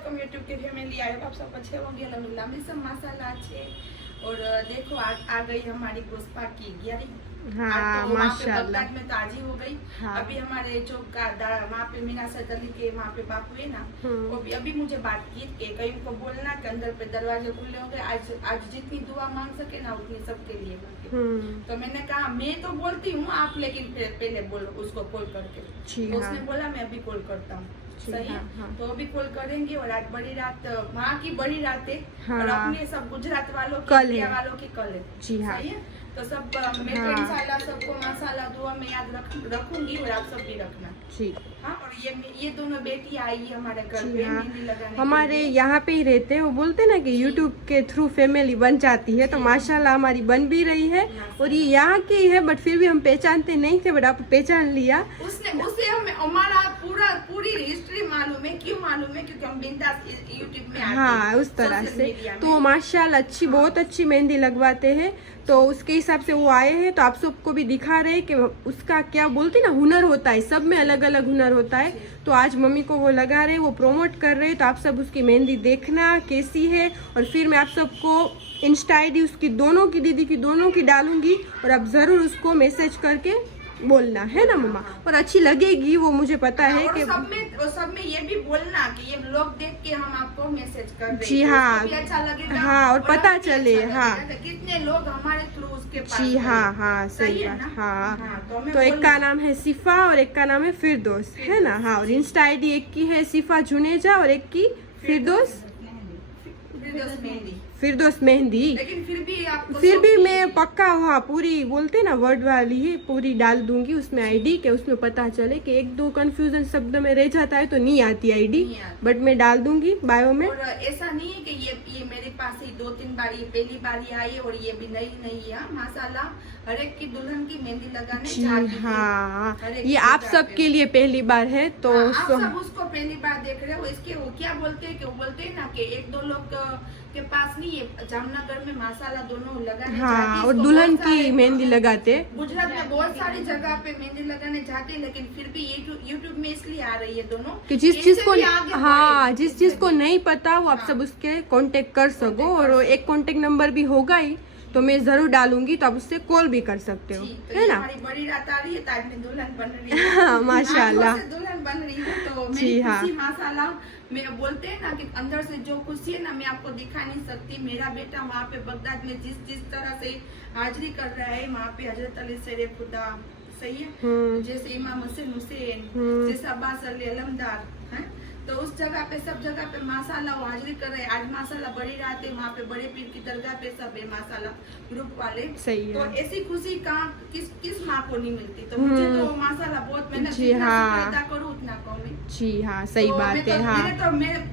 Welcome YouTube के family. I hope आप सब अच्छे होंगे। लंबी सब माशाल्लाह अच्छे। और देखो आ गई हमारी पुष्पा की 11वीं। हाँ तो माशाल्लाह में ताजी हो गई। हाँ। अभी हमारे जो वहाँ पे मीना सरदली के वहाँ पे बापू है ना, वो भी अभी मुझे बात की कि कहीं उनको बोलना कि अंदर पे दरवाजे खुले होंगे, आज जितनी दुआ मांग सके ना उतनी सबके लिए। तो मैंने कहा मैं तो बोलती हूँ आप, लेकिन फिर पहले बोलो उसको कॉल करके। तो उसने बोला मैं अभी कॉल करता हूँ। सही है। तो अभी कॉल करेंगे। और आज बड़ी रात, वहाँ की बड़ी रात है। और अपने सब गुजरात वालों की, इंडिया वालों की कल है। जी हाँ। सही है। तो सब मैं तो इंशाल्लाह सबको माशाल्लाह दुआ में याद रखूंगी और आप सब भी रखना। जी हाँ। और ये दोनों बेटी आई है हमारे घर पे मेहंदी लगाने। हमारे यहाँ पे ही रहते हैं। वो बोलते ना कि यूट्यूब के थ्रू फैमिली बन जाती है, तो माशाल्लाह हमारी बन भी रही है। और ये यहाँ की है, बट फिर भी हम पहचानते नहीं थे, बट आप पहचान लिया। उसे हमारा पूरी हिस्ट्री मालूम है। क्यों मालूम है? क्योंकि हम बिंदास यूट्यूब में आते हैं। हाँ, उस तरह से तो माशाल्लाह अच्छी, बहुत अच्छी मेहंदी लगवाते हैं। तो उसके हिसाब से वो आए हैं। तो आप सबको भी दिखा रहे हैं कि उसका क्या बोलते ना हुनर होता है, सब में अलग अलग हुनर होता है। तो आज मम्मी को वो लगा रहे, वो प्रोमोट कर रहे हैं। तो आप सब उसकी मेहंदी देखना कैसी है। और फिर मैं आप सबको इंस्टा ID उसकी दोनों की, दीदी की दोनों की डालूंगी। और आप जरूर उसको मैसेज करके बोलना है ना मम्मा। और अच्छी लगेगी वो, मुझे पता है कि सब में ये भी बोलना कि ये ब्लॉग देख के हम आपको मैसेज कर रहे हैं। जी हाँ, भी अच्छा लगेगा। हाँ, और पता चले। हाँ, कितने लोग हमारे थ्रू उसके पास। जी हाँ, सही बात। हाँ, तो एक का नाम है सिफा और एक का नाम है फिरदौस, है ना। हाँ, और इंस्टा ID एक की है सिफा जुनेजा और एक की फिरदौस मेहंदी। लेकिन फिर भी मैं पक्का, हाँ, पूरी बोलते ना वर्ड वाली ही पूरी डाल दूंगी उसमें ID के, उसमें पता चले कि एक दो कंफ्यूजन शब्द में रह जाता है तो नहीं आती ID, बट मैं डाल दूंगी बायो में। और ऐसा नहीं है कि ये मेरे पास ही 2-3 बार, ये पहली बार ही आई और ये भी नहीं है। माशाल्लाह हर एक की दुल्हन की मेहंदी लगाने जी हाँ, ये आप सबके लिए पहली बार है। तो आप सब उसको पहली बार देख रहे हो। इसके वो क्या बोलते हैं कि वो बोलते हैं ना कि 1-2 लोग के पास नहीं है, जामनगर में माशाल्लाह दोनों लगाने। हाँ, और दुल्हन की मेहंदी लगाते। गुजरात में बहुत सारी जगह पे मेहंदी लगाने जाते हैं, लेकिन फिर भी यूट्यूब में इसलिए आ रही है दोनों कि जिस चीज को नहीं पता वो आप सब उसके कांटेक्ट कर सको। और एक कांटेक्ट नंबर भी होगा ही, तो मैं जरूर डालूंगी, तो आप उससे कॉल भी कर सकते हो, है ना। हमारी बड़ी रात आ रही है, तो आज मैं दुल्हन बन रही हूँ। हाँ, माशाल्लाह दुल्हन बन रही हूँ। तो जी हाँ, माशाल्लाह मैं बोलते हैं ना कि अंदर से जो खुशी है ना, मैं आपको दिखा नहीं सकती। मेरा बेटा वहाँ पे बगदाद में जिस तरह से हाजिरी कर रहा है, वहाँ पे हजरत अली शेर खुदा, सही है, जैसे इमाम हुसैन, जैसे अब्बास अली अलमदार है, तो उस जगह पे सब जगह पे माशाल्लाह वो हाजिरी कर रहे हैं। आज माशाल्लाह बड़ी रात है, वहाँ पे बड़े पीर की दरगाह पे सब है माशाल्लाह ग्रुप वाले। सही है। तो ऐसी खुशी कहाँ किस माँ को नहीं मिलती। तो मुझे तो माशाल्लाह बहुत मेहनत, जी हाँ, जितना करूँ उतना कम है। जी हाँ, सही बात है। हाँ,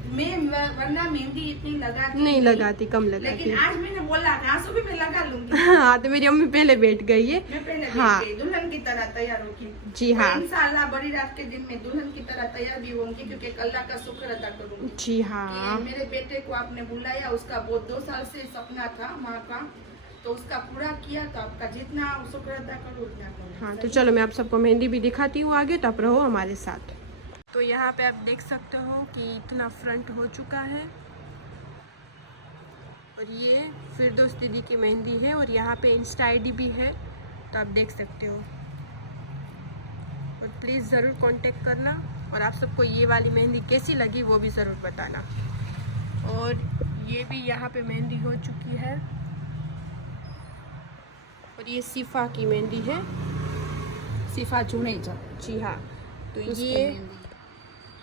मैं वरना मेहंदी इतनी नहीं लगाती, कम लगाती। लेकिन आज मैंने बोला आंसू भी मैं लगा लूंगी। हाँ, तो मेरी अम्मी पहले बैठ गई है। मैं पहले हाँ, दुल्हन की तरह तैयार होगी। जी हाँ, इंशाल्लाह बड़ी रात के दिन में दुल्हन की तरह तैयार भी होंगी, क्योंकि अल्लाह का शुक्र अदा करूंगी। जी हाँ, मेरे बेटे को आपने बुलाया, उसका बहुत 2 साल से सपना था माँ का, तो उसका पूरा किया। तो आपका जितना शुक्र अदा करो उतना करो। हाँ, तो चलो मैं आप सबको मेहंदी भी दिखाती हूँ आगे, तो आप रहो हमारे साथ। तो यहाँ पे आप देख सकते हो कि इतना फ्रंट हो चुका है। और ये फिरदौस दीदी की मेहंदी है। और यहाँ पे इंस्टा ID भी है, तो आप देख सकते हो। और प्लीज़ ज़रूर कांटेक्ट करना। और आप सबको ये वाली मेहंदी कैसी लगी वो भी ज़रूर बताना। और ये भी यहाँ पे मेहंदी हो चुकी है। और ये सिफा की मेहंदी है, सिफा जुनेजा। जी हाँ। तो ये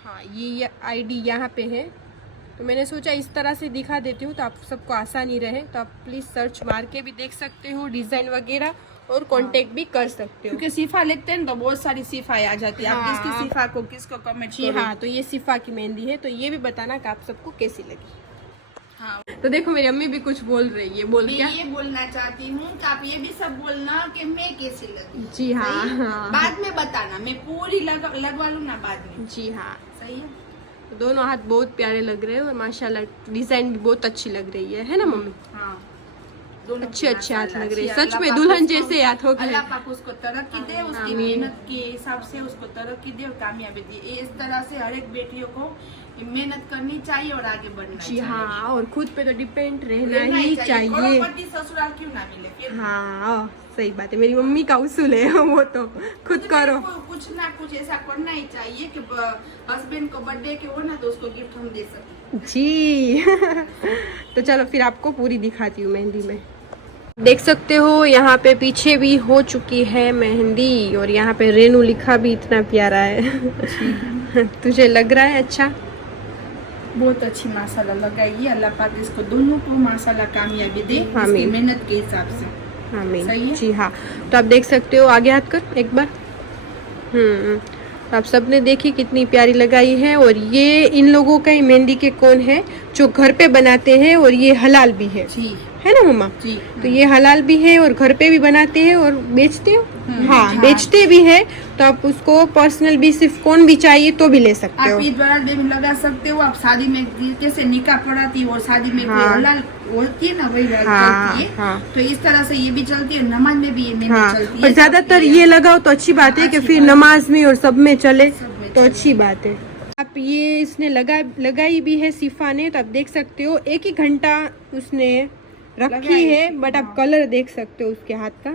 हाँ, ये ID यहाँ पे है। तो मैंने सोचा इस तरह से दिखा देती हूँ, तो आप सबको आसानी रहे। तो आप प्लीज़ सर्च मार के भी देख सकते हो डिज़ाइन वगैरह, और कांटेक्ट भी कर सकते हो। क्योंकि सिफा लिखते हैं तो बहुत सारी सिफा आ जाती है। आप किसकी सिफा को किसको कमेंट जी हाँ, तो ये सिफा की मेहंदी है। तो ये भी बताना कि आप सबको कैसी लगी। हाँ, तो देखो मेरी अम्मी भी कुछ बोल रही है। बोल क्या? मैं ये बोलना चाहती हूँ कि आप ये भी सब बोलना कि मैं कैसी लगी। जी हाँ, बाद में बताना, मैं पूरी लगवा लूँ ना बाद में। जी हाँ, सही है। तो दोनों हाथ बहुत प्यारे लग रहे हैं। और माशाल्लाह डिजाइन भी बहुत अच्छी लग रही है ना मम्मी। हाँ, दोनों अच्छे अच्छे हाथ माशाल्लाह लग रहे हैं, अच्छी। सच में अल्लाह दुल्हन पाक उसको- जैसे हाथ हो गए। अल्लाह पाक उसको तरक्की दे, उसकी आमीन। मेहनत के हिसाब से उसको तरक्की दे और कामयाबी दे। इस तरह से हर एक बेटियों को मेहनत करनी चाहिए और आगे बढ़ना जी चाहिए। हाँ, और खुद पे तो डिपेंड रहना रहना ही चाहिए। करोड़पति ससुराल क्यों ना मिले फिर? हाँ सही बात है, मेरी मम्मी का उसूल है वो तो खुद करो। कुछ ना कुछ ऐसा करना ही चाहिए कि हस्बैंड को बर्थडे के हो ना तो उसको गिफ्ट हम दे सकें। जी तो चलो फिर आपको पूरी दिखाती हूँ मेहंदी में। देख सकते हो यहाँ पे पीछे भी हो चुकी है मेहंदी और यहाँ पे रेनू लिखा भी इतना प्यारा है तुझे लग रहा है अच्छा? बहुत अच्छी माशाल्लाह लगाई। अल्लाह पाक इसको दोनों को माशाल्लाह कामयाबी दे इसकी आमीन। मेहनत के हिसाब से। आमीन। सही है? जी हाँ, तो आप देख सकते हो, आगे हाथ कर एक बार। तो आप सबने देखी कितनी प्यारी लगाई है। और ये इन लोगों का ही मेहंदी के कोन है जो घर पे बनाते हैं और ये हलाल भी है जी ना मम्मा? जी। तो ये हलाल भी है और घर पे भी बनाते हैं और बेचते हो। हाँ हाँ। बेचते भी है, तो आप उसको पर्सनल भी सिर्फ कोन भी चाहिए तो भी ले सकते हो। आप ईद वाला दिन लगा सकते हो। आप शादी में जैसे निकाह पढ़ाती हो और शादी में कोई हाँ। हलाल होती है ना वही हाँ, चलती है। हाँ। तो इस तरह से ये भी चलती है, नमाज में भी ये मेहंदी हाँ, चलती है। और ज्यादातर सबके ये लगाओ तो अच्छी बात है कि अच्छी फिर बात है। नमाज में और सब में चले सब में तो चले। अच्छी बात है। आप ये इसने लगाई भी है सिफा ने, तो आप देख सकते हो 1 ही घंटा उसने रखी लगाई है, थी, बट आप हाँ। कलर देख सकते हो उसके हाथ का।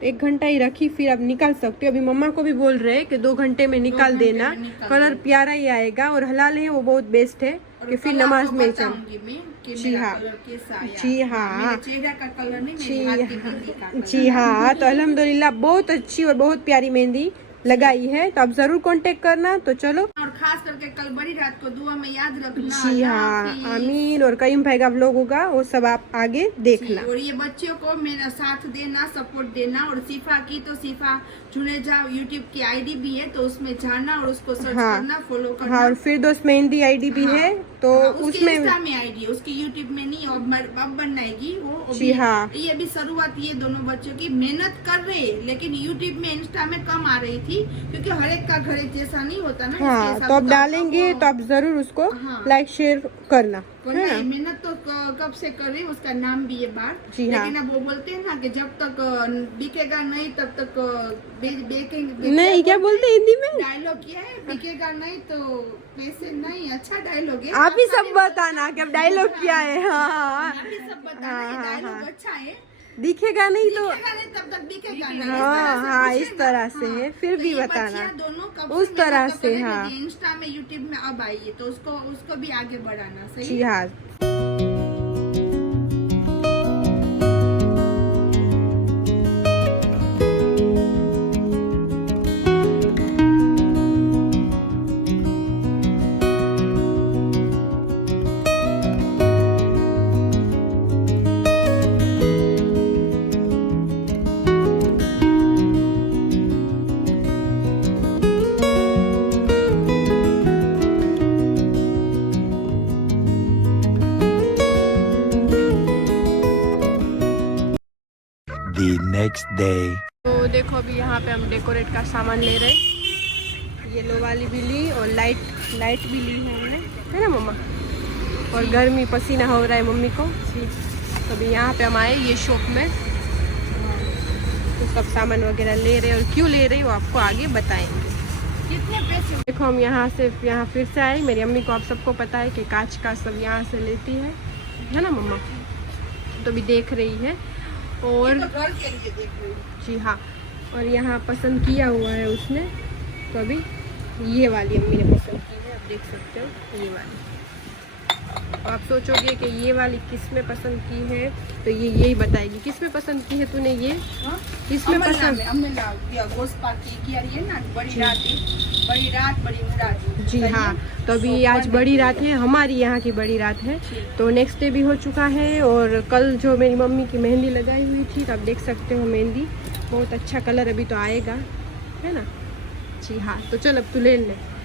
तो 1 घंटा ही रखी, फिर आप निकाल सकते हो। अभी मम्मा को भी बोल रहे हैं कि 2 घंटे में निकाल घंटे देना, में निकाल कलर देना। प्यारा ही आएगा और हलाल है वो बहुत बेस्ट है और कि फिर कल नमाज आपको में चल। बताऊंगी मैं कि जी मेरा हाँ। कलर कैसा आया। जी हाँ। मेरे चेहरा का कलर नहीं, जी मेरे हाथ की मेहंदी का कलर। जी हाँ, तो अल्हम्दुलिल्लाह बहुत अच्छी और बहुत प्यारी मेहंदी लगाई है, तो आप जरूर कांटेक्ट करना। तो चलो, और खास करके कल बड़ी रात को दुआ में याद रखना। जी अल्लाह हाँ, हाफिज। आमीन। और कईम भाई का व्लॉग होगा, वो सब आप आगे देखना। और ये बच्चियों को मेरा साथ देना, सपोर्ट देना। और सिफा की तो सिफा जुनेजा यूट्यूब की आईडी भी है, तो उसमें जाना और उसको सर्च हाँ। करना, फॉलो करना। हाँ, और फिर दोस्त मेहंदी आईडी भी हाँ। है, तो हाँ, उसके उसमें इंस्टा में आईडी है, उसकी यूट्यूब में नहीं। अब बनाएगी वो अभी। जी हाँ। ये भी शुरुआत, ये दोनों बच्चों की मेहनत कर रहे हैं, लेकिन यूट्यूब में इंस्टा में कम आ रही थी क्योंकि हर एक का घर एक जैसा नहीं होता ना। इसके हाँ, हिसाब तो आप से डालेंगे आपको- तो आप जरूर उसको हाँ। लाइक शेयर करना, और है नहीं, ना? मेहनत तो कब से कर रही हूँ, उसका नाम भी है बात। जी हाँ। लेकिन अब वो बोलते हैं ना कि जब तक बिकेगा नहीं तब तक बेचेंगे। नहीं, क्या बोलते हैं हिंदी में? डायलॉग क्या है, बिकेगा नहीं तो पैसे नहीं। अच्छा डायलॉग है। आप ही सब बताना कि अब डायलॉग क्या है। हाँ, आप ही सब बताना, हाँ, ये हाँ, डायलॉग हाँ। अच्छा है। दिखेगा नहीं तो बिकेगा नहीं तब तक बिकेगा नहीं। हाँ, हाँ, इस तरह से है, फिर तो भी ये बताना। बच्चियां दोनों कब उस से तरह मेहनत से, कर रही हाँ। है, इंस्टा में यूट्यूब में अब आई है, तो उसको भी आगे बढ़ाना। सही जी है? हाँ। The next day. तो देखो अभी यहाँ पे हम डेकोरेट का सामान ले रहे हैं। येलो वाली भी ली और लाइट भी ली है हमने, है ना मम्मा? और गर्मी पसीना हो रहा है मम्मी को। तो अभी यहाँ पे हम आए ये शॉप में, तो सब सामान वगैरह ले रहे हैं, और क्यों ले रहे हैं वो आपको आगे बताएंगे। कितने पैसे? देखो हम यहाँ फिर से आए। मेरी अम्मी को आप सबको पता है कि कांच का सब यहाँ से लेती है ना मम्मा? तो अभी देख रही है। और तो घर के लिए देख रही हूँ। जी हाँ, और यहाँ पसंद किया हुआ है उसने, तो अभी ये वाली अम्मी ने पसंद की है, आप देख सकते हो ये वाली। आप सोचोगे कि ये वाली किस में पसंद की है, तो ये यही बताएगी किस में पसंद की है तूने। ये हाँ? किस में पसंद? अम्मला किया गोश्त पाकी किया ये ना, बड़ी रात बड़ी मुराद। जी हाँ, तो अभी आज बड़ी रात है, हमारी यहाँ की बड़ी रात है। तो नेक्स्ट डे भी हो चुका है, और कल जो मेरी मम्मी की मेहंदी लगाई हुई थी, तो आप देख सकते हो मेहंदी बहुत अच्छा कलर अभी तो आएगा, है ना? जी हाँ, तो चल अब तू ले ले।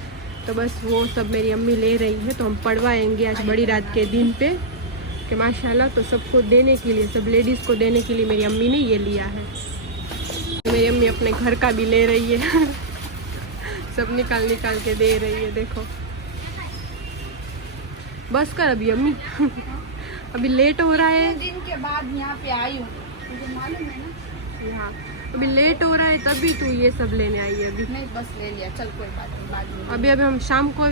तो बस वो सब मेरी अम्मी ले रही है, तो हम पढ़वाएंगे आज बड़ी रात के दिन पे कि माशाल्लाह। तो सबको देने के लिए, सब लेडीज़ को देने के लिए मेरी अम्मी ने ये लिया है। मेरी अम्मी अपने घर का भी ले रही है सब निकाल के दे रही है, देखो। बस कर अभी अम्मी अभी लेट हो रहा है। दिन के बाद यहाँ पे आई हूँ, मुझे मालूम है ना। हाँ, अभी लेट हो रहा है तभी तू ये सब लेने आई है अभी। नहीं बस ले लिया, चल कोई बात नहीं, बाद में। अभी हम शाम को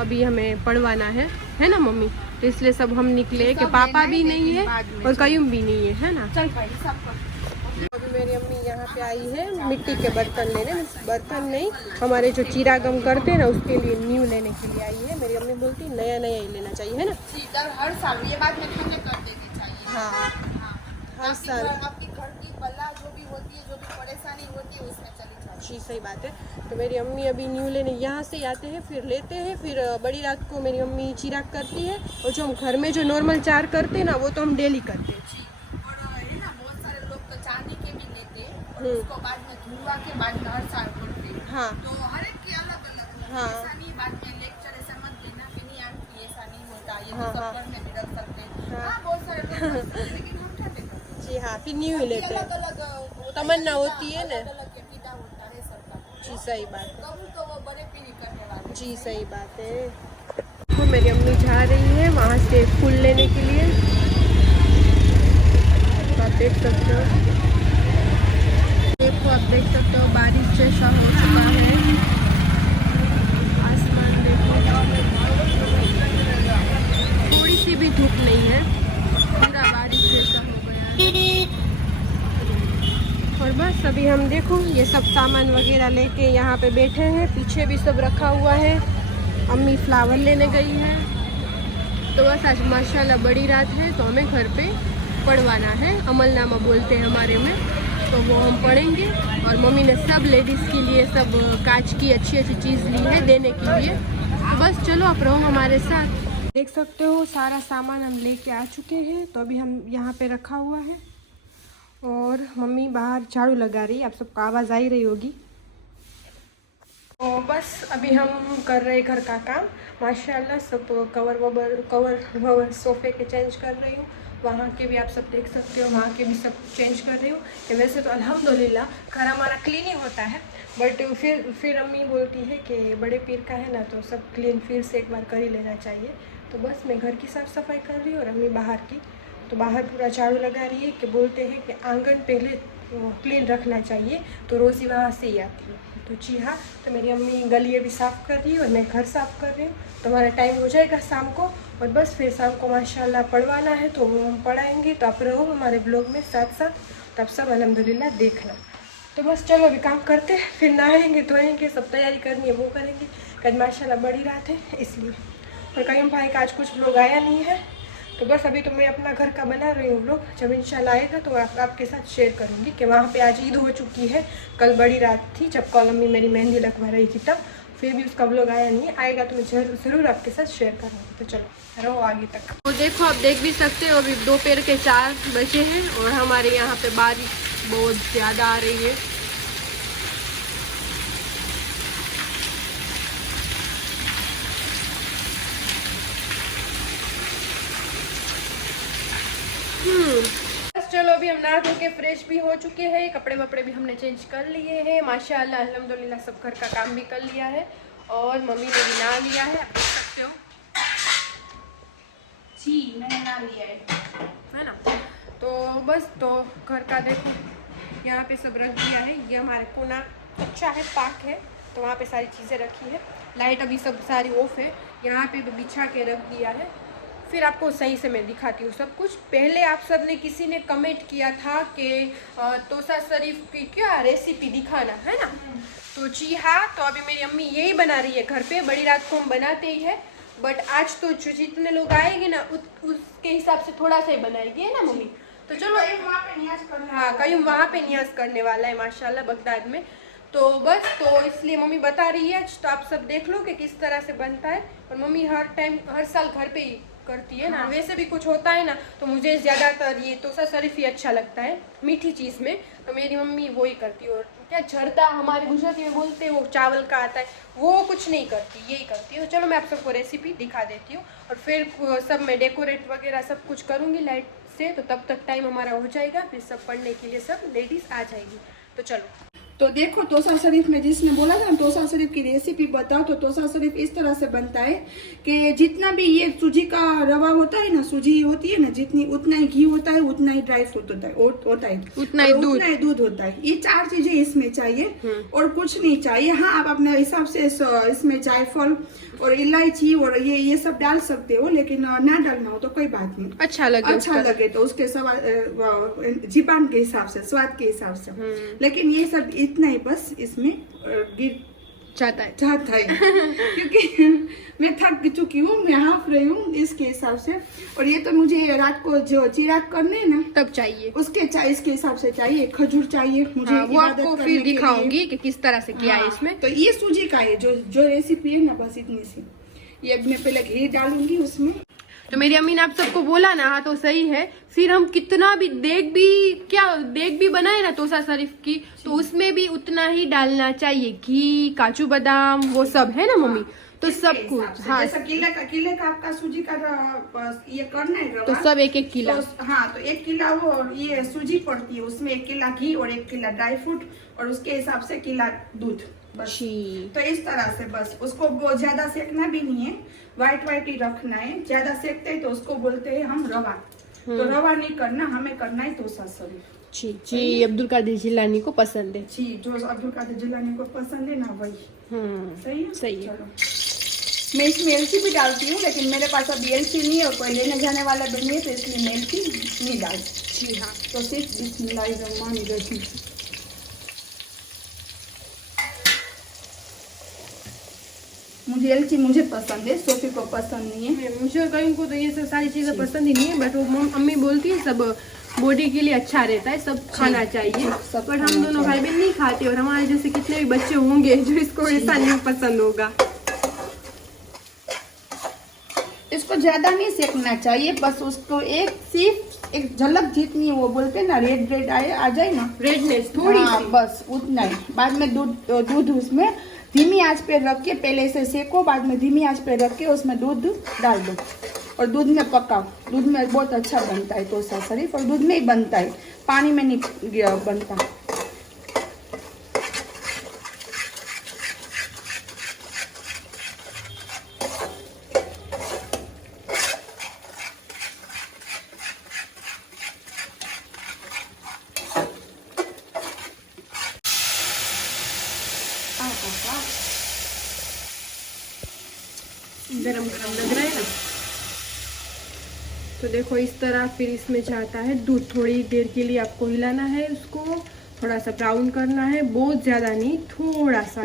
अभी हमें पढ़वाना है ना मम्मी, तो इसलिए सब हम निकले कि पापा भी नहीं है और कयूम भी नहीं है ना। चल भाई सब अभी मेरी अम्मी यहाँ पे आई है मिट्टी के बर्तन लेने, बर्तन नहीं, हमारे जो चिरागम करते हैं ना उसके लिए न्यू लेने के लिए आई है। मेरी अम्मी बोलती नया नया ही लेना चाहिए, है ना। हर साल ये बात में ठंडे कर देनी चाहिए। हाँ, हर साल आपकी घर की बला जो भी होती है, जो भी परेशानी होती है उसमें चली जाए। जी सही बात है। तो मेरी अम्मी अभी न्यू लेने यहाँ से आते हैं, फिर लेते हैं, फिर बड़ी रात को मेरी अम्मी चिराग करती है, और जो हम घर में जो नॉर्मल चार करते हैं ना वो तो हम डेली करते हैं। बहुत सारे लोग तो चांदी के भी लेते हैं और उसको बाद में धुलवा के बाद में हर साल करते हैं। हाँ तो हर एक की अलग अलग। हाँ। ऐसा नहीं बाद में लेक्चर ऐसा मत देना कि नहीं आंटी ऐसा नहीं होता, ये हाँ, तो सब हाँ। घर में भी रख सकते हैं। हाँ। हाँ बहुत सारे लोग करते हैं, लेकिन हम क्या देखते हैं। जी हाँ, फिर न्यू ही लेते हैं। अलग अलग तमन्ना होती है ना। अलग अलग के पिता होता है सबका। जी सही बात है। कबूल तो वो बड़े भी नहीं करने वाले। जी सही बात है। तो मेरी अम्मी जा रही है वहाँ से फूल लेने के लिए, तो आप देख सकते हो। देखो आप देख सकते हो बारिश जैसा हो चुका है, आसमान देखो, थोड़ी सी भी धूप नहीं है, पूरा बारिश जैसा हो गया है। और बस अभी हम देखो ये सब सामान वगैरह लेके यहाँ पे बैठे हैं, पीछे भी सब रखा हुआ है। अम्मी फ्लावर लेने गई है। तो बस आज माशाल्लाह बड़ी रात है, तो हमें घर पे पढ़वाना है, अमलनामा बोलते हैं हमारे में, तो वो हम पढ़ेंगे। और मम्मी ने सब लेडीज़ के लिए सब कांच की अच्छी अच्छी चीज़ ली है देने के लिए। तो बस चलो आप रहो हमारे साथ। देख सकते हो सारा सामान हम लेके आ चुके हैं, तो अभी हम यहाँ पे रखा हुआ है, और मम्मी बाहर झाड़ू लगा रही है, आप सबको आवाज़ आ ही रही होगी। तो बस अभी हम कर रहे घर का काम माशाल्लाह, सब कवर ववर सोफ़े के चेंज कर रही हूँ, वहाँ के भी आप सब देख सकते हो, वहाँ के भी सब चेंज कर रही हूँ। कि वैसे तो अल्हम्दुलिल्लाह घर हमारा क्लीन ही होता है, बट फिर अम्मी बोलती है कि बड़े पीर का है ना, तो सब क्लीन फिर से एक बार कर ही लेना चाहिए। तो बस मैं घर की साफ़ सफाई कर रही हूँ और अम्मी बाहर की, तो बाहर पूरा झाड़ू लगा रही है। कि बोलते हैं कि आंगन पहले क्लीन रखना चाहिए, तो रोज़ी वहाँ से ही आती है। तो जी हाँ, तो मेरी अम्मी गलियाँ भी साफ़ कर रही है और मैं घर साफ़ कर रही हूँ। तो हमारा टाइम हो जाएगा शाम को, और बस फिर शाम को माशाल्लाह पढ़वाना है, तो वो हम पढ़ाएंगे। तो आप रहो हमारे ब्लॉग में साथ साथ, तो आप सब अल्हम्दुलिल्लाह देखना। तो बस चलो अभी काम करते हैं, फिर नहाएंगे धोएंगे, सब तैयारी करनी है वो करेंगे। कल माशाल्लाह बड़ी रात है इसलिए। और कयूम भाई का आज कुछ लोग आया नहीं है, तो बस अभी तो मैं अपना घर का बना रही हूँ व्लॉग। जब इंशाल्लाह आएगा तो आपके साथ शेयर करूँगी कि वहाँ पे आज ईद हो चुकी है, कल बड़ी रात थी जब कल अम्मी मेरी मेहंदी लगवा रही थी तब, फिर भी उसका व्लॉग आया नहीं है। आएगा तो मैं ज़रूर आपके साथ शेयर करूँगी। तो चलो रहो आगे तक। तो देखो आप देख भी सकते हो अभी दोपहर के 4 बजे हैं और हमारे यहाँ पे बारिश बहुत ज़्यादा आ रही है। बस चलो अभी हम नहा धो के फ्रेश भी हो चुके हैं, कपड़े वपड़े भी हमने चेंज कर लिए हैं माशाल्लाह अल्हम्दुलिल्लाह, सब घर का काम भी कर लिया है और मम्मी ने भी नहा लिया है, आप देख सकते हो। जी मैंने ना लिया है ना। तो बस तो घर का देखो यहाँ पे सब रख दिया है। ये हमारे कोना अच्छा है, पार्क है, तो वहाँ पे सारी चीज़ें रखी है। लाइट अभी सब सारी ऑफ है, यहाँ पे भी बिछा के रख दिया है। फिर आपको सही से मैं दिखाती हूँ सब कुछ। पहले आप सब ने किसी ने कमेंट किया था कि तोसा शरीफ की क्या रेसिपी दिखाना है ना, तो जी हाँ, तो अभी मेरी अम्मी यही बना रही है घर पे। बड़ी रात को हम बनाते ही है, बट आज तो जो जितने लोग आएंगे ना उसके हिसाब से थोड़ा सा ही बनाएगी, है ना मम्मी। तो चलो वहाँ पे नियाज करना। हाँ, कयूम वहाँ पे नियाज करने वाला है माशाल्लाह बगदाद में। तो बस तो इसलिए मम्मी बता रही है, तो आप सब देख लो कि किस तरह से बनता है। और मम्मी हर साल घर पे ही करती है ना। हाँ। वैसे भी कुछ होता है ना तो मुझे ज़्यादातर ये तोसा शरीफ ही अच्छा लगता है मीठी चीज़ में, तो मेरी मम्मी वो ही करती है। और क्या झरदा हमारे गुजराती में बोलते हैं, वो चावल का आता है, वो कुछ नहीं करती, यही करती है। तो चलो मैं आप सबको रेसिपी दिखा देती हूँ और फिर सब मैं डेकोरेट वगैरह सब कुछ करूँगी लाइट से, तो तब तक टाइम हमारा हो जाएगा, फिर सब पढ़ने के लिए सब लेडीज़ आ जाएगी। तो चलो तो देखो तोसा शरीफ में जिसने बोला था तोसा शरीफ की रेसिपी बताओ, तो तोसा शरीफ इस तरह से बनता है कि जितना भी ये सूजी का रवा होता है ना, सूजी होती है ना जितनी, उतना ही घी होता है, उतना ही ड्राई फ्रूट होता है, उतना ही दूध होता है। ये 4 चीजें इसमें चाहिए और कुछ नहीं चाहिए। हाँ, आप अपने हिसाब से इसमें जायफल और इलायची और ये सब डाल सकते हो, लेकिन ना डालना हो तो कोई बात नहीं, अच्छा लगे तो उसके जीबान के हिसाब से, स्वाद के हिसाब से। लेकिन ये सब इतना ही बस इसमें गिर जाता है क्योंकि मैं थक चुकी हूँ, मैं हाफ रही हूँ इसके हिसाब से। और ये तो मुझे रात को जो चिराग करने है ना तब चाहिए, इसके हिसाब से चाहिए। खजूर चाहिए मुझे, हाँ, वो आपको फिर दिखाऊंगी कि किस तरह से किया है इसमें। तो ये सूजी का है जो रेसिपी है ना, बस इतनी सी। ये अब मैं पहले घी डालूंगी उसमें। तो मेरी अम्मी ने आप सबको बोला ना, हाँ तो सही है। फिर हम कितना भी देग भी बनाए ना तोसा शरीफ की, तो उसमें भी उतना ही डालना चाहिए घी, काजू बादाम, वो सब है ना मम्मी, तो सब कुछ। हाँ, जैसा किले का आपका सूजी का ये करना है रवा, तो सब 1-1 किलो। तो हाँ, तो 1 किलो वो ये सूजी पड़ती है, उसमें 1 किलो घी और 1 किलो ड्राई फ्रूट और उसके हिसाब से किलो दूध, बस। तो इस तरह से बस उसको ज्यादा सेकना भी नहीं है, व्हाइट ही रखना है। ज्यादा सेकते हैं तो उसको बोलते हैं हम रवा, तो रवा नहीं करना, हमें करना है तोसा शरीफ। जी अब्दुल कादिर जिलानी को पसंद है जी, जो अब्दुल कादिर जिलानी को पसंद है ना वही। सही है। मैं इसमें एलची भी डालती हूँ, लेकिन मेरे पास अभी एलची नहीं है और कोई लेने जाने वाला भी नहीं है, तो इसलिए मैं एलची नहीं डालती। जी हाँ, तो सिर्फ बिस्मिल्लाहिर्रहमानिर्रहीम। मुझे एलची पसंद है, सोफी को पसंद नहीं है। मुझे कहीं को तो ये सब सारी चीजें पसंद ही नहीं है, बट वो अम्मी बोलती है सब बॉडी के लिए अच्छा रहता है, सब खाना चाहिए। पर हम दोनों भाई बहन नहीं खाते, और हमारे जैसे कितने भी बच्चे होंगे जो इसको ऐसा नहीं पसंद होगा। इसको ज्यादा नहीं सेकना चाहिए, बस उसको एक झलक जितनी वो बोलते हैं ना रेड आ जाए ना, रेडनेस थोड़ी सी, बस उतना ही। बाद में दूध उसमें धीमी आंच पे रख के पहले से सेको, बाद में धीमी आंच पे रख के उसमें दूध डाल दो और दूध में पकाओ। दूध में बहुत अच्छा बनता है तोसा शरीफ, और दूध में ही बनता है, पानी में नहीं बनता। गरम लग रहा है ना। तो देखो इस तरह फिर इसमें जाता है दूध। थोड़ी देर के लिए आपको हिलाना है, उसको थोड़ा सा ब्राउन करना है, बहुत ज्यादा नहीं, थोड़ा सा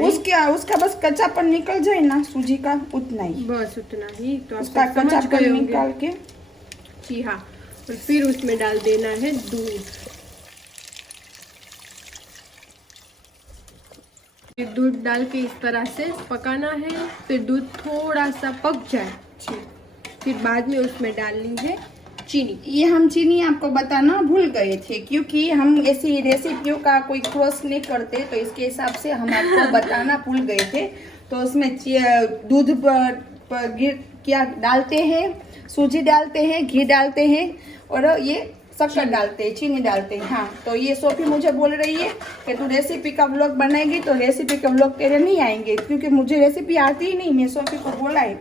उसका बस कच्चापन निकल जाए ना सूजी का, उतना ही, बस उतना ही। तो उसका कच्चापन निकाल के, जी हाँ, और फिर उसमें डाल देना है दूध। दूध डाल के इस तरह से पकाना है, फिर दूध थोड़ा सा पक जाए, फिर बाद में उसमें डालनी है चीनी। ये हम चीनी आपको बताना भूल गए थे, क्योंकि हम ऐसी रेसिपियों का कोई क्रॉस नहीं करते, तो इसके हिसाब से हम आपको बताना भूल गए थे। तो उसमें दूध पर क्या डालते हैं, सूजी डालते हैं, घी डालते हैं और ये शक्कर डालते हैं, चीनी डालते हैं। हाँ, तो ये सोफी मुझे बोल रही है कि तू रेसिपी का व्लॉग बनाएगी, तो रेसिपी के व्लॉग तेरे नहीं आएंगे, क्योंकि मुझे रेसिपी आती ही नहीं। मैं सोफी को बोला है,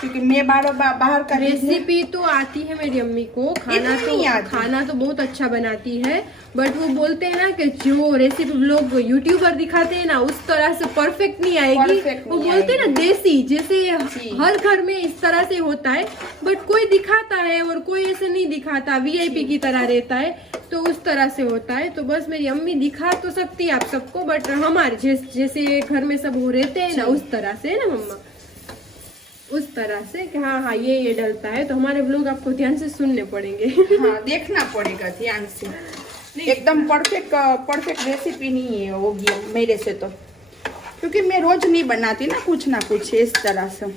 क्योंकि मैं बाहर का रेसिपी तो आती है मेरी अम्मी को, खाना तो बहुत अच्छा बनाती है, बट वो बोलते हैं ना कि जो रेसिपी लोग यूट्यूबर दिखाते हैं ना, उस तरह से परफेक्ट नहीं आएगी। वो बोलते हैं ना देसी, जैसे हर घर में इस तरह से होता है, बट कोई दिखाता है और कोई ऐसे नहीं दिखाता, वीआईपी की तरह रहता है, तो उस तरह से होता है। तो बस मेरी अम्मी दिखा तो सकती है आप सबको, बट हमारे जैसे घर में सब वो रहते हैं ना, उस तरह से है ना मम्मा, उस तरह से कि हाँ ये डलता है। तो हमारे व्लॉग आपको ध्यान से सुनने पड़ेंगे। हाँ, देखना पड़ेगा ध्यान से। एकदम परफेक्ट रेसिपी नहीं है होगी मेरे से, तो क्योंकि मैं रोज नहीं बनाती ना कुछ इस तरह से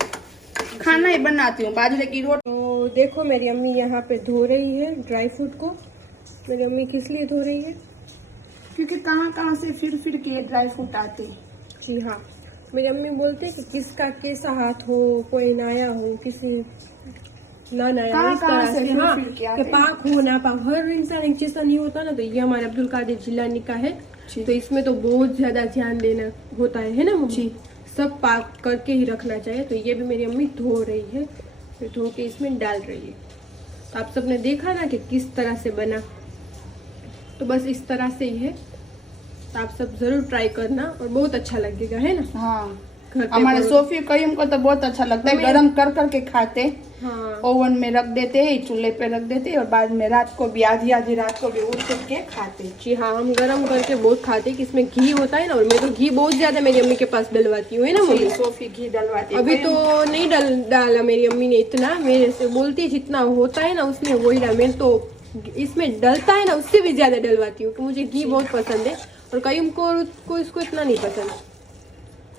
खाना ही बनाती हूँ, बाजरे की रोटी। तो देखो मेरी अम्मी यहाँ पे धो रही है ड्राई फ्रूट को। मेरी अम्मी किस लिए धो रही है? क्योंकि कहाँ से फिर के ड्राई फ्रूट आते हैं। जी हाँ, मेरी अम्मी बोलते हैं कि किसका कैसा हाथ हो, कोई नया हो, किसी ना नया हो, इस तरह से हाँ, कि पाक हो ना पाक, हर इंसान एक जैसा नहीं होता ना। तो ये हमारे अब्दुल कादिर जिलानी का है जी। तो इसमें तो बहुत ज्यादा ध्यान देना होता है ना मम्मी? जी। सब पाक करके ही रखना चाहिए। तो ये भी मेरी अम्मी धो रही है, फिर धो के इसमें डाल रही है। तो आप सबने देखा ना कि किस तरह से बना, तो बस इस तरह से ही है। तो आप सब जरूर ट्राई करना और बहुत अच्छा लगेगा, है ना? हाँ, घर पे हमारे करो। सोफी कयूम को तो बहुत अच्छा लगता है, हमें- गरम कर करके खाते। हाँ ओवन में रख देते हैं, चूल्हे पे रख देते हैं और बाद में रात को भी आधी आधी रात को भी उठ के खाते। जी हाँ, हम गरम करके बहुत खाते हैं कि इसमें घी होता है ना। और मैं तो घी बहुत ज्यादा मेरी अम्मी के पास डलवाती हूँ, है ना मम्मी? सोफी घी डलवाती है। अभी तो नहीं डाला मेरी अम्मी ने इतना, मेरे से बोलती है जितना होता है ना उसमें वही डाल। मैं तो इसमें डलता है ना उससे भी ज्यादा डलवाती हूँ कि मुझे घी बहुत पसंद है। और कई को इसको इतना नहीं पसंद,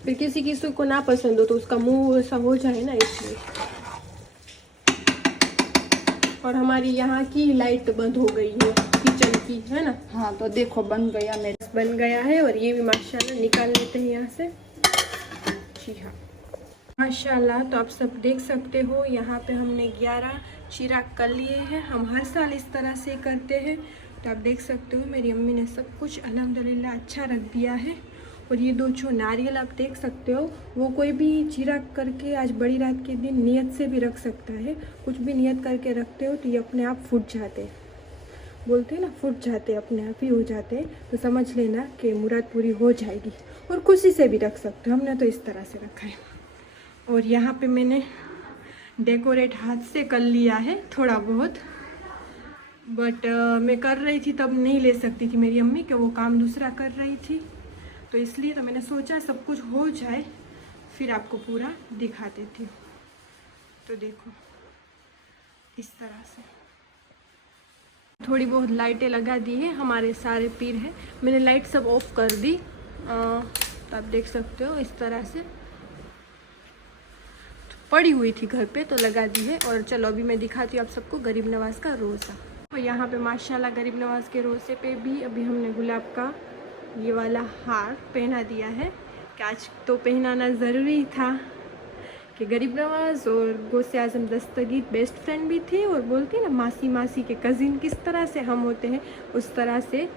फिर किसी किसी को ना पसंद हो तो उसका मुंह ऐसा हो जाए ना, इसलिए। और हमारी यहाँ की लाइट बंद हो गई है किचन की, है ना? हाँ, तो देखो बन गया मेरा। बन गया है। और ये भी माशाल्लाह निकाल लेते हैं यहाँ से। जी हाँ माशाल्लाह। तो आप सब देख सकते हो यहाँ पे हमने 11 चिराग कर लिए हैं। हम हर साल इस तरह से करते हैं। तो आप देख सकते हो मेरी अम्मी ने सब कुछ अल्हम्दुलिल्लाह अच्छा रख दिया है। और ये 2 जो नारियल आप देख सकते हो, वो कोई भी चिराग करके आज बड़ी रात के दिन नियत से भी रख सकता है। कुछ भी नियत करके रखते हो तो ये अपने आप फूट जाते हैं, बोलते हैं ना, फूट जाते हैं, अपने आप ही हो जाते हैं। तो समझ लेना कि मुराद पूरी हो जाएगी। और खुशी से भी रख सकते हो, हमने तो इस तरह से रखा है। और यहाँ पे मैंने डेकोरेट हाथ से कर लिया है थोड़ा बहुत, बट मैं कर रही थी तब नहीं ले सकती थी मेरी अम्मी, कि वो काम दूसरा कर रही थी। तो इसलिए तो मैंने सोचा सब कुछ हो जाए फिर आपको पूरा दिखा देती हूँ। तो देखो इस तरह से थोड़ी बहुत लाइटें लगा दी है। हमारे सारे पीर है, मैंने लाइट सब ऑफ कर दी। तो आप देख सकते हो इस तरह से पड़ी हुई थी घर पे, तो लगा दी है। और चलो अभी मैं दिखाती हूँ आप सबको गरीब नवाज का रोज़ा। तो यहाँ पे माशाल्लाह गरीब नवाज के रोज़े पे भी अभी हमने गुलाब का ये वाला हार पहना दिया है, कि आज तो पहनाना ज़रूरी था कि गरीब नवाज और गौसे आज़म दस्तगीर बेस्ट फ्रेंड भी थे। और बोलते ना मासी मासी के कज़िन किस तरह से हम होते हैं, उस तरह से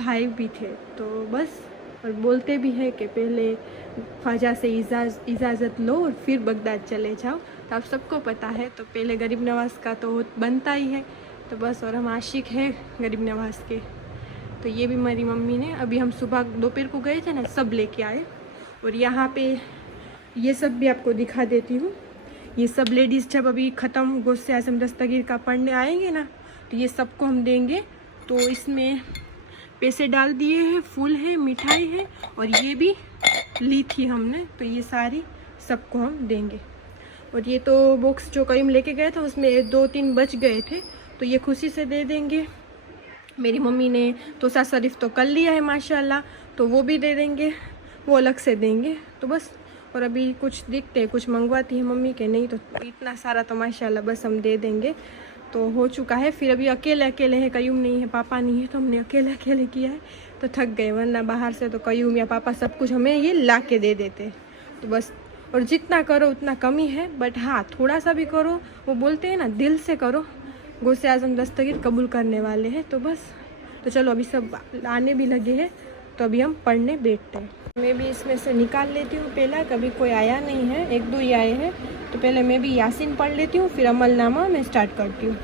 भाई भी थे। तो बस, और बोलते भी है कि पहले ख्वाजा से इजाज़त लो और फिर बगदाद चले जाओ। तो आप सबको पता है, तो पहले गरीब नवाज का तो बनता ही है। तो बस, और हम आशिक हैं गरीब नवाज के। तो ये भी मेरी मम्मी ने, अभी हम सुबह दोपहर को गए थे ना, सब लेके आए। और यहाँ पे ये सब भी आपको दिखा देती हूँ। ये सब लेडीज़ जब अभी ख़त्म गौसे आज़म दस्तगीर का पढ़ने आएंगे ना, तो ये सबको हम देंगे। तो इसमें पैसे डाल दिए हैं, फूल है, मिठाई है, और ये भी ली थी हमने, तो ये सारी सबको हम देंगे। और ये तो बॉक्स जो करीम लेके गए थे उसमें 2-3 बच गए थे, तो ये खुशी से दे देंगे। मेरी मम्मी ने तोसा शरीफ तो कर लिया है माशाल्लाह, तो वो भी दे देंगे, वो अलग से देंगे। तो बस, और अभी कुछ देखते हैं, कुछ मंगवाती है मम्मी के, नहीं तो इतना सारा तो माशाल्लाह बस हम दे देंगे। तो हो चुका है। फिर अभी अकेले अकेले है, कयूम नहीं है, पापा नहीं है, तो हमने अकेले अकेले किया है, तो थक गए। वरना बाहर से तो कयूम या पापा सब कुछ हमें ये ला के दे देते। तो बस, और जितना करो उतना कम ही है, बट हाँ थोड़ा सा भी करो, वो बोलते हैं ना दिल से करो, गौसे आज़म दस्तगीर कबूल करने वाले हैं। तो बस, तो चलो अभी सब आने भी लगे हैं, तो अभी हम पढ़ने बैठते हैं। मैं भी इसमें से निकाल लेती हूँ पहला, कभी कोई आया नहीं है, 1-2 ही आए हैं, तो पहले मैं भी यासीन पढ़ लेती हूँ, फिर अमलनामा मैं स्टार्ट करती हूँ।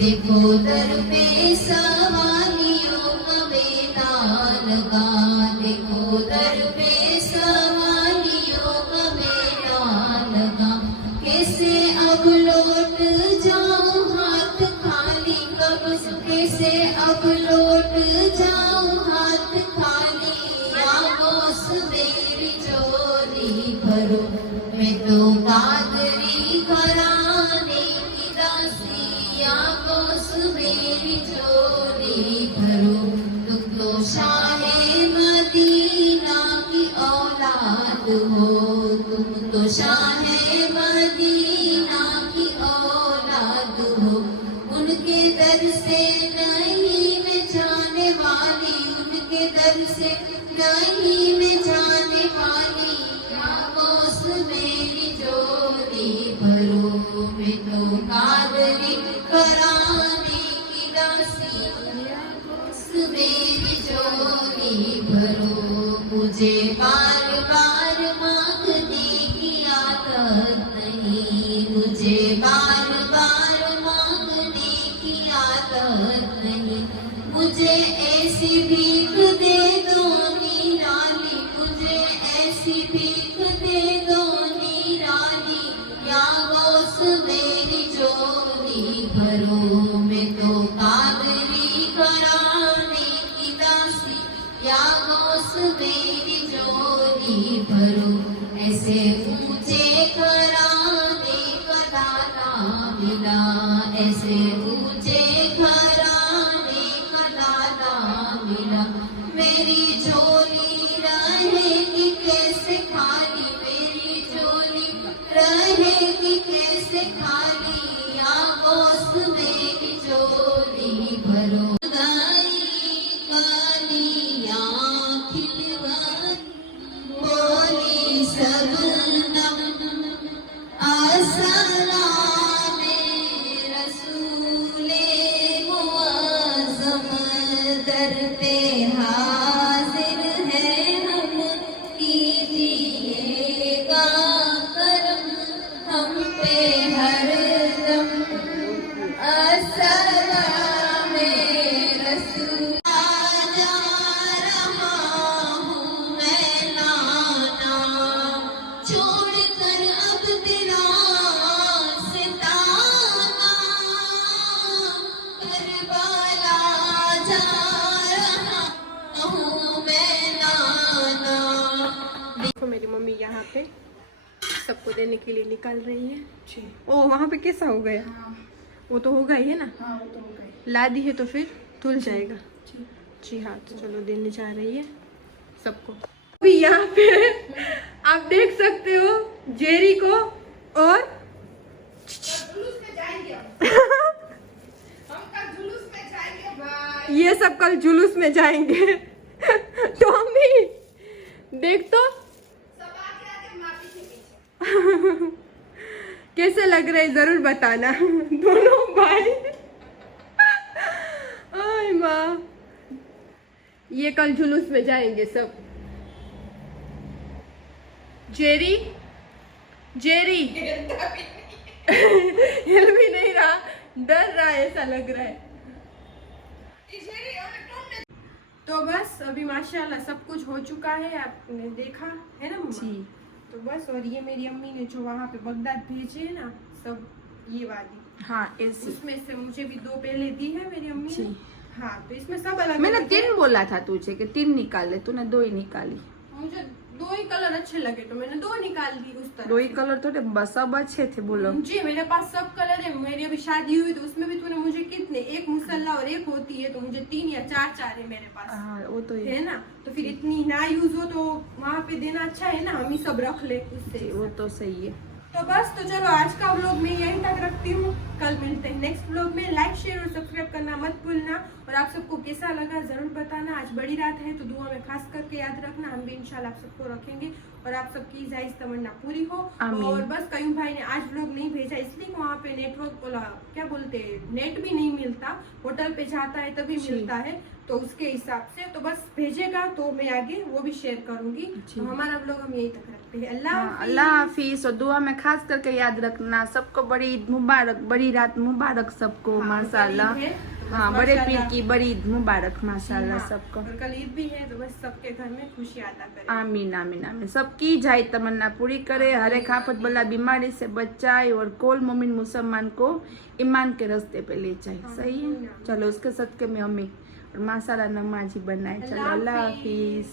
देखो दर पे सवालियों का मेला लगा, देखो दर पे सवालियों का मेला लगा। कैसे अब लौट जाऊं हाथ खाली, कब कैसे अब लौट जाऊं हाथ खाली। या गौस मेरी झोली भरो, मैं तो कादरी मेरी झोली भरो। तुम तो शाहे मदीना की औलाद हो, तुम तो शाहे मदीना की औलाद हो। उनके दर से नहीं मैं जाने वाली, उनके दर से नहीं मैं जाने वाली। या गौस मेरी झोली भरो, मैं तो कादरी कराने की दासी। या गौस मेरी झोली भरो, मुझे बार बार मांगने की आदत नहीं, मुझे बार बार मांगने की आदत नहीं। मुझे ऐसी भीख दे दो निराली, मुझे ऐसी भीख दे दो निराली। या गौस मेरी झोली भरो, मैं तो कादरी कराने की दासी। या गौस मेरी झोली भरो, ऐसे ऊंचे घराने का दाना मिला, ऐसे ऊंचे घराने का दाना मिला। मेरी झोली रहेगी कैसे खाली, मेरी झोली रहेगी कैसे खाली। या गौस मेरी झोली भरो। बोली सबनम अस्सलामे रसूले मुअज़्ज़म, दर पे हाजिर है हम, कीजिएगा करम हम पे हरदम। अस्सलामे रसूल जा रहा हूँ मैं नाना, छोड़ कर अब तेरा सिताना। करबला जा रहा हूँ मैं नाना। देखो मेरी मम्मी यहाँ पे सबको देने के लिए निकाल रही है। जी ओ वहाँ पे कैसा हो गया? हाँ वो तो होगा ही है ना, हाँ वो तो हो गए। ला दी है तो फिर धुल जाएगा। जी जी हाँ, तो चलो देने जा रही है सबको। अभी यहाँ पे आप देख सकते हो जेरी को, और जुलूस में जाएंगे हम कल जुलूस में जाएंगे भाई। ये सब कल जुलूस में जाएंगे। तो मम्मी देख तो सब आगे आगे माँ पीछे पीछे। कैसे लग रहे जरूर बताना दोनों भाई। आय माँ, ये कल जुलूस में जाएंगे सब। जेरी जेरी हिल भी नहीं रहा, डर रहा है ऐसा लग रहा है। तो बस अभी माशाल्लाह सब कुछ हो चुका है, आपने देखा है ना मम्मा? तो बस, और ये मेरी अम्मी ने जो वहाँ पे बगदाद भेजे है ना सब, ये वाली, हाँ ऐसी। उसमें से मुझे भी 2 पहले दी है मेरी अम्मी ने। हाँ तो इसमें सब अलग मैंने अलग 3 है। बोला था तुझे कि 3 निकाल ले, तूने 2 ही निकाली। मुझे 2 ही कलर अच्छे लगे तो मैंने 2 निकाल दी उस तरह 2 ही से। कलर थोड़े बस सब अच्छे थे, बोलो। जी मेरे पास सब कलर है। मेरी अभी शादी हुई तो उसमें भी तूने मुझे कितने, एक मुसल्ला और एक होती है, तो मुझे 3 या 4 है मेरे पास, हाँ वो तो है ना? तो फिर इतनी ना यूज हो तो वहाँ पे देना अच्छा है ना, हम ही सब रख ले उससे। वो तो सही है। तो बस, तो चलो आज का व्लॉग मैं यहीं तक रखती हूँ। कल मिलते हैं नेक्स्ट व्लॉग में। लाइक शेयर और सब्सक्राइब करना मत भूलना, और आप सबको कैसा लगा जरूर बताना। आज बड़ी रात है तो दुआ में खास करके याद रखना, हम भी इंशाल्लाह आप सबको रखेंगे और आप सबकी जायज तमन्ना पूरी हो। आमीन। और बस कयूम भाई ने आज व्लॉग नहीं भेजा इसलिए वहाँ पे नेटवर्क क्या बोलते हैं, नेट भी नहीं मिलता, होटल पे जाता है तभी मिलता है, तो उसके हिसाब से तो बस भेजेगा तो मैं आगे वो भी शेयर करूंगी। तो हमारा व्लॉग हम यहीं तक रखते हैं। अल्लाह हाफिज। और दुआ में खास करके याद रखना, सबको बड़ी ईद मुबारक, बड़ी रात मुबारक सबको। माशाल्लाह, हाँ बड़े पीर की बड़ी ईद मुबारक माशाल्लाह सबको। और कल ईद भी है तो बस सबके घर में खुशी अता करें। आमीन आमीन आमीन। सबकी जाए तमन्ना पूरी करे, हर एक आफत बला बीमारी से बचाए, और कोल मोमिन मुसलमान को ईमान के रास्ते पे ले जाए। सही है, चलो उसके सदके में हमें और माशाल्लाह नमाजी बनाए। चलो अल्लाह हाफिज।